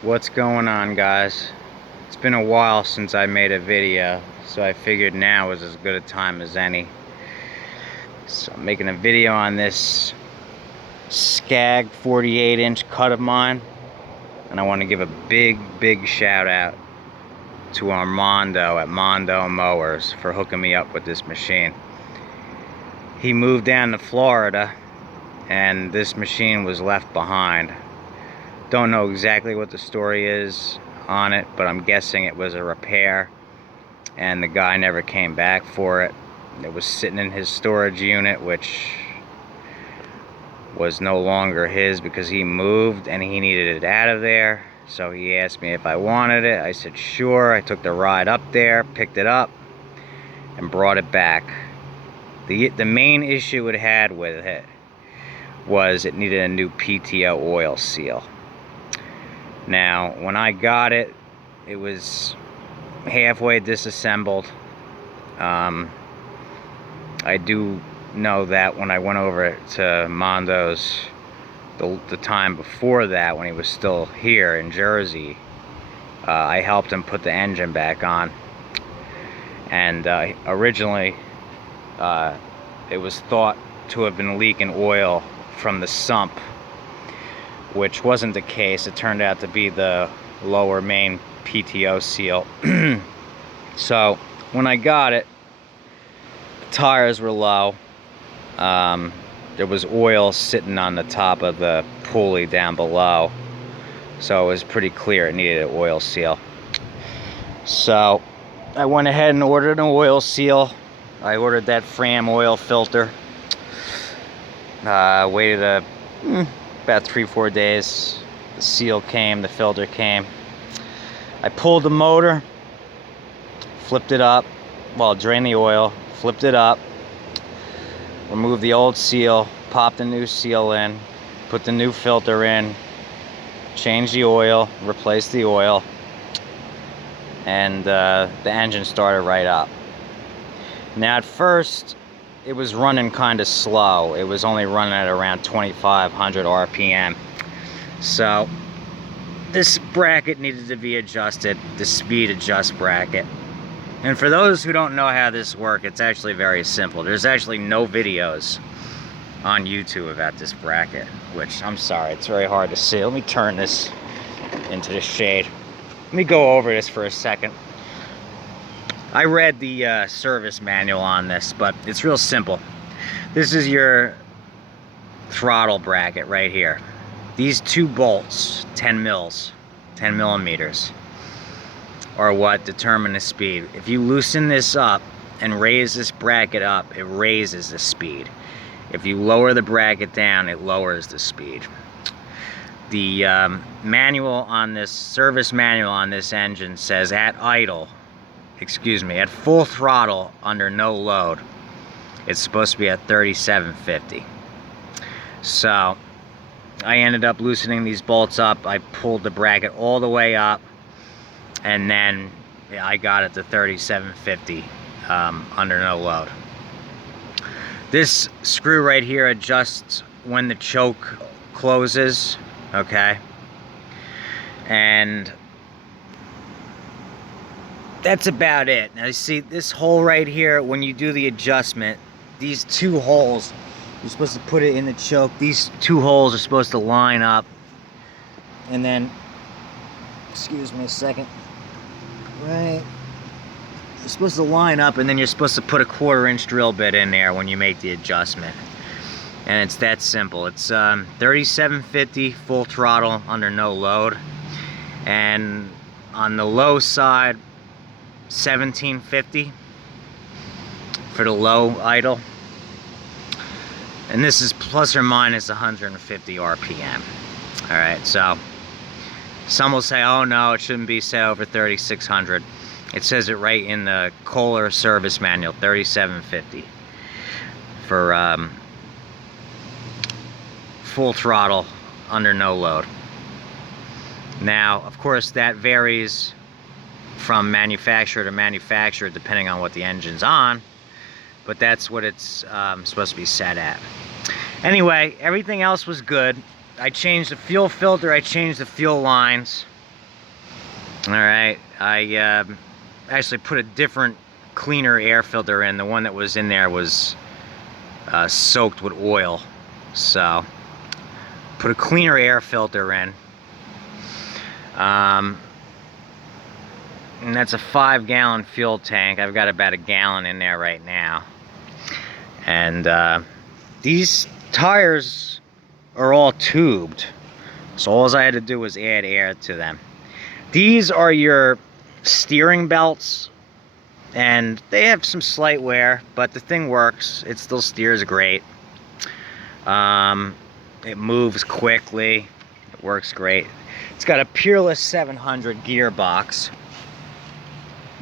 What's going on, guys? It's been a while since I made a video, so I figured now was as good a time as any. So I'm making a video on this Scag 48-inch cut of mine, and I want to give a big shout out to Armando at Mando Mowers for hooking me up with this machine. He moved down to Florida and this machine was left behind. Don't know exactly what the story is on it, but I'm guessing it was a repair and the guy never came back for it. It was sitting in his storage unit, which was no longer his because he moved and he needed it out of there. So he asked me if I wanted it. I said sure. I took the ride up there, picked it up, and brought it back. The main issue it had with it was it needed a new PTO oil seal. Now, when I got it, it was halfway disassembled. I do know that when I went over to Mondo's the time before that, when he was still here in Jersey, I helped him put the engine back on. And originally, it was thought to have been leaking oil from the sump, which wasn't the case. It turned out to be the lower main PTO seal. So when I got it, the tires were low. There was oil sitting on the top of the pulley down below, so it was pretty clear it needed an oil seal. So I went ahead and ordered an oil seal. I ordered that Fram oil filter. Waited about 3-4 days. The seal came, the filter came. I pulled the motor, flipped it up, drained the oil, flipped it up, removed the old seal, popped the new seal in, put the new filter in, changed the oil, replaced the oil, and the engine started right up. Now at first it was running kind of slow. It was only running at around 2,500 RPM. So this bracket needed to be adjusted, the speed adjust bracket. And for those who don't know how this works, it's actually very simple. There's actually no videos on YouTube about this bracket, which I'm sorry, it's very hard to see. Let me turn this into the shade. Let me go over this for a second. I read the service manual on this, but it's real simple. This is your throttle bracket right here. These two bolts, 10 millimeters, are what determine the speed. If you loosen this up and raise this bracket up, it raises the speed. If you lower the bracket down, it lowers the speed. The service manual on this engine says at full throttle under no load, it's supposed to be at 3750. So I ended up loosening these bolts up. I pulled the bracket all the way up, and then I got it to 3750 under no load. This screw right here adjusts when the choke closes, okay? And that's about it. Now you see this hole right here, when you do the adjustment, these two holes, you're supposed to put it in the choke. These two holes are supposed to line up. And then, excuse me a second. Right. You're supposed to line up, and then you're supposed to put a 1/4-inch drill bit in there when you make the adjustment. And it's that simple. It's 3750 full throttle under no load. And on the low side, 1750 for the low idle, and this is plus or minus 150 RPM. All right, so some will say, oh no, it shouldn't be set over 3600. It says it right in the Kohler service manual, 3750 for full throttle under no load. Now, of course, that varies from manufacturer to manufacturer depending on what the engine's on, but that's what it's supposed to be set at. Anyway, everything else was good. I changed the fuel filter, I changed the fuel lines. Alright, I actually put a different, cleaner air filter in. The one that was in there was soaked with oil. So, put a cleaner air filter in. And that's a 5-gallon fuel tank. I've got about a gallon in there right now. And these tires are all tubed. So all I had to do was add air to them. These are your steering belts, and they have some slight wear, but the thing works. It still steers great. It moves quickly. It works great. It's got a Peerless 700 gearbox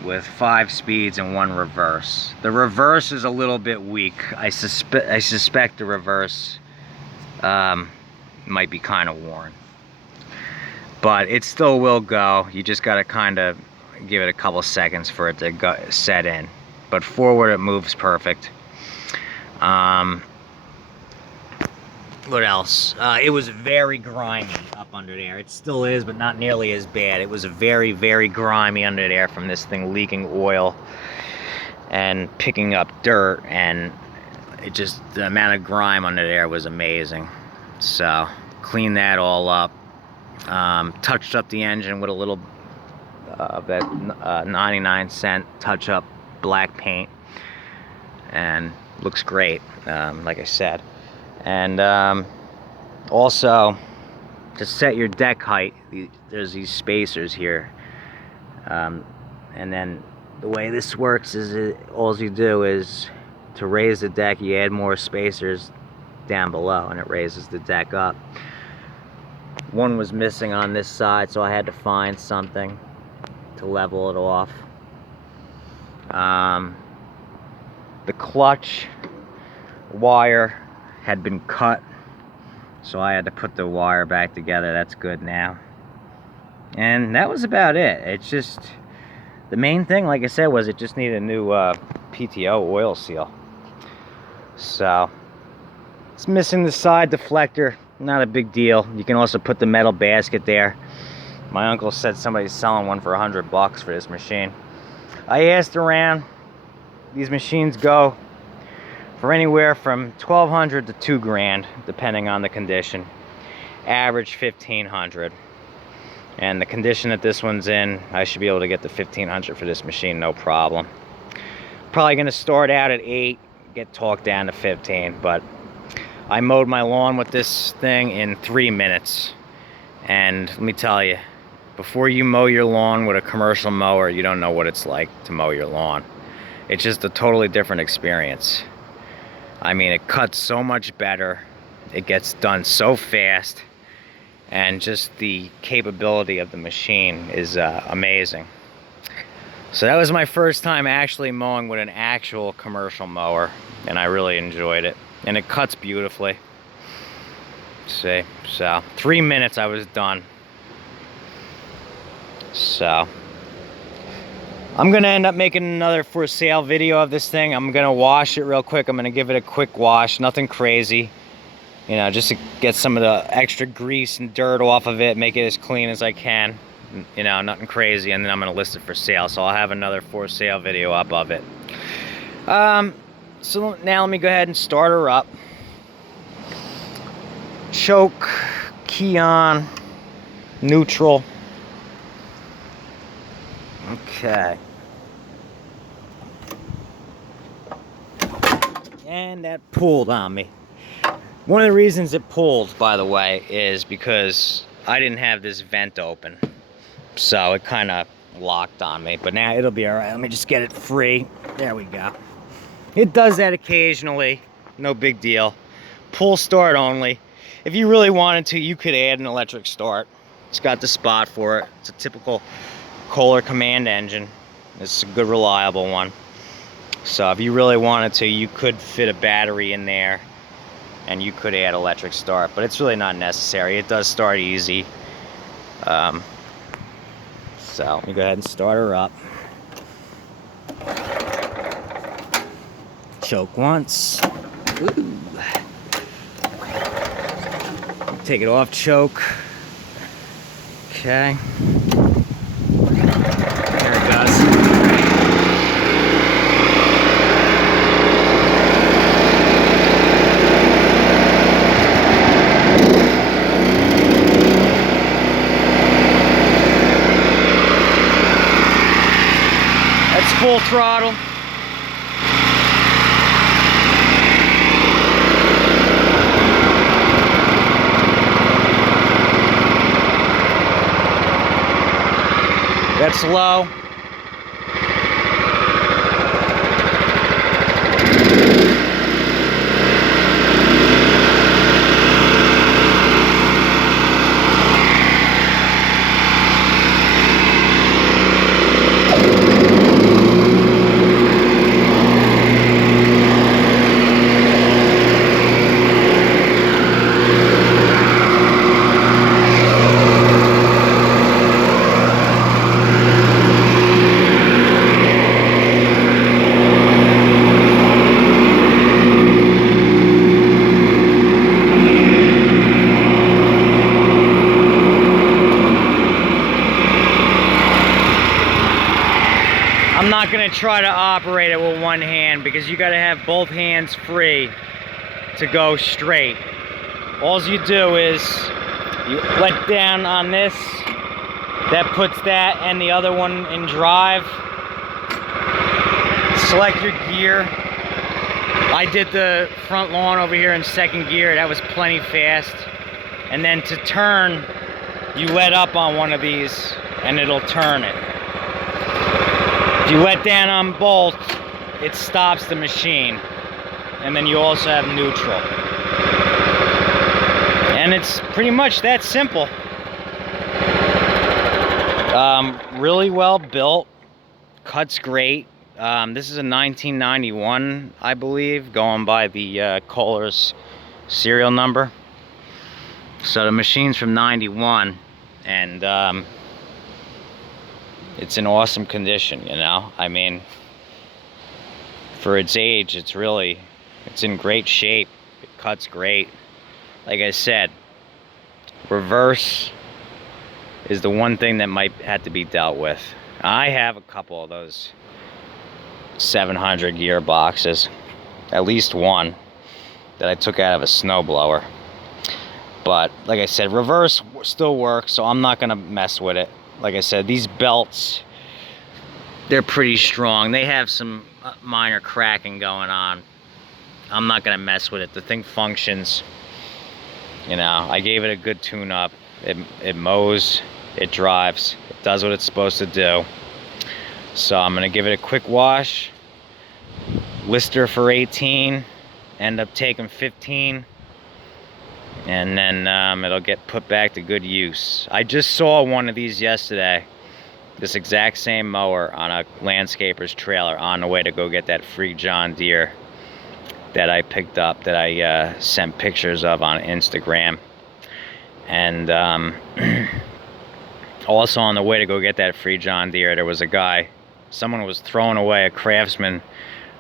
with 5 speeds and 1 reverse. The reverse is a little bit weak. I suspect the reverse might be kind of worn. But it still will go. You just got to kind of give it a couple seconds for it to go, set in. But forward it moves perfect. What else? It was very grimy up under there. It still is, but not nearly as bad. It was very, very grimy under there from this thing leaking oil and picking up dirt, and it just, the amount of grime under there was amazing. So, cleaned that all up. Touched up the engine with a little that 99-cent touch-up black paint, and looks great, like I said. And also, to set your deck height, there's these spacers here, and then the way this works is all you do is to raise the deck, you add more spacers down below, and it raises the deck up. One was missing on this side, so I had to find something to level it off. The clutch wire had been cut, so I had to put the wire back together. That's good now. And that was about it. It's just, the main thing, like I said, was it just needed a new PTO oil seal. So, it's missing the side deflector. Not a big deal. You can also put the metal basket there. My uncle said somebody's selling one for $100 for this machine. I asked around. These machines go for anywhere from $1,200 to $2,000, depending on the condition. Average $1,500. And the condition that this one's in, I should be able to get the $1,500 for this machine, no problem. Probably gonna start out at 8, get talked down to 15, but I mowed my lawn with this thing in 3 minutes. And let me tell you, before you mow your lawn with a commercial mower, you don't know what it's like to mow your lawn. It's just a totally different experience. I mean, it cuts so much better. It gets done so fast. And just the capability of the machine is amazing. So that was my first time actually mowing with an actual commercial mower, and I really enjoyed it. And it cuts beautifully. See, so 3 minutes I was done. So I'm gonna end up making another for sale video of this thing. I'm gonna wash it real quick. I'm gonna give it a quick wash, nothing crazy, you know, just to get some of the extra grease and dirt off of it, make it as clean as I can, you know, nothing crazy. And then I'm gonna list it for sale, so I'll have another for sale video up of it. So now let me go ahead and start her up. Choke, key on, neutral. Okay. And that pulled on me. One of the reasons it pulled, by the way, is because I didn't have this vent open. So it kind of locked on me. But now it'll be alright. Let me just get it free. There we go. It does that occasionally, no big deal. Pull start only. If you really wanted to, you could add an electric start. It's got the spot for it. It's a typical Kohler command engine. It's a good, reliable one. So if you really wanted to, you could fit a battery in there and you could add electric start, but it's really not necessary. It does start easy. So let me go ahead and start her up. Choke once. Ooh. Take it off choke. Okay. There it goes. That's full throttle. That's low. I'm not gonna try to operate it with one hand because you gotta have both hands free to go straight. All you do is you let down on this, that puts that and the other one in drive. Select your gear. I did the front lawn over here in second gear, that was plenty fast. And then to turn, you let up on one of these and it'll turn it. If you let down on both, it stops the machine. And then you also have neutral. And it's pretty much that simple. Really well built. Cuts great. This is a 1991, I believe, going by the Kohler's serial number. So the machine's from 91, and it's in awesome condition, you know? I mean, for its age, it's in great shape. It cuts great. Like I said, reverse is the one thing that might have to be dealt with. I have a couple of those 700 gearboxes, at least one that I took out of a snowblower. But like I said, reverse still works, so I'm not gonna mess with it. Like I said, these belts, they're pretty strong. They have some minor cracking going on. I'm not gonna mess with it. The thing functions. You know, I gave it a good tune-up. It mows, it drives, it does what it's supposed to do. So I'm gonna give it a quick wash. Lister for 18, end up taking 15. And then it'll get put back to good use. I just saw one of these yesterday, this exact same mower on a landscaper's trailer on the way to go get that free John Deere that I picked up, that I sent pictures of on Instagram. And also on the way to go get that free John Deere, there was a guy, someone was throwing away a Craftsman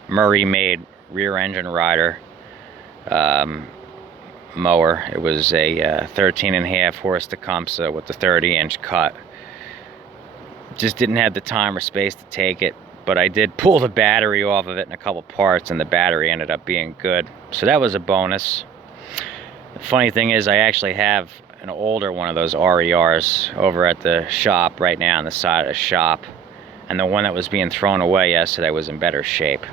Murray-made rear engine rider mower. It was a 13.5 horse Tecumseh with the 30-inch cut. Just didn't have the time or space to take it, but I did pull the battery off of it in a couple parts, and the battery ended up being good, so that was a bonus. The funny thing is, I actually have an older one of those RERs over at the shop right now on the side of the shop, and the one that was being thrown away yesterday was in better shape.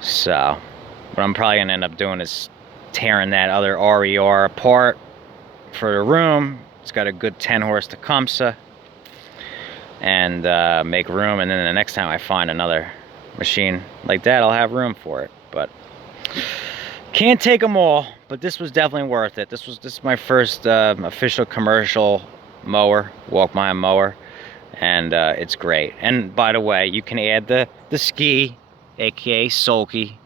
So what I'm probably gonna end up doing is tearing that other RER apart for the room. It's got a good 10 horse Tecumseh, and make room, and then the next time I find another machine like that, I'll have room for it. But can't take them all, but this was definitely worth it. This is my first official commercial mower, walk behind mower, and it's great. And by the way, you can add the ski, aka sulky.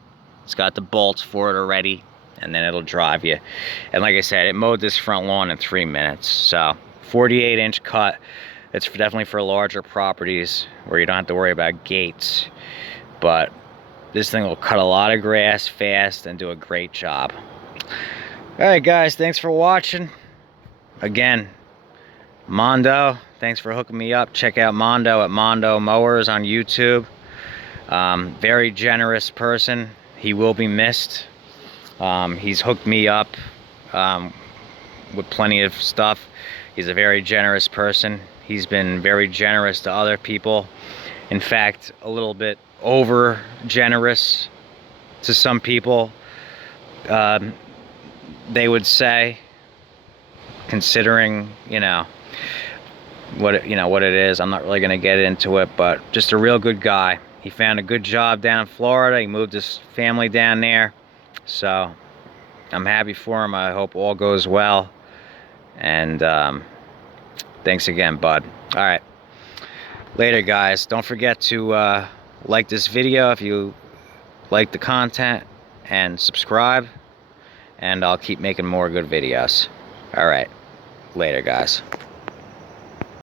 It's got the bolts for it already, and then it'll drive you. And like I said, it mowed this front lawn in 3 minutes. So 48-inch cut. It's definitely for larger properties where you don't have to worry about gates. But this thing will cut a lot of grass fast and do a great job. Alright guys, thanks for watching. Again, Mando, thanks for hooking me up. Check out Mando at Mando Mowers on YouTube. Very generous person. He will be missed. He's hooked me up with plenty of stuff. He's a very generous person. He's been very generous to other people. In fact, a little bit over generous to some people, they would say, considering what it is. I'm not really going to get into it, but just a real good guy. He found a good job down in Florida. He moved his family down there, so I'm happy for him. I hope all goes well. And thanks again, bud. All right, later guys. Don't forget to like this video if you like the content, and subscribe, and I'll keep making more good videos. All right, later guys.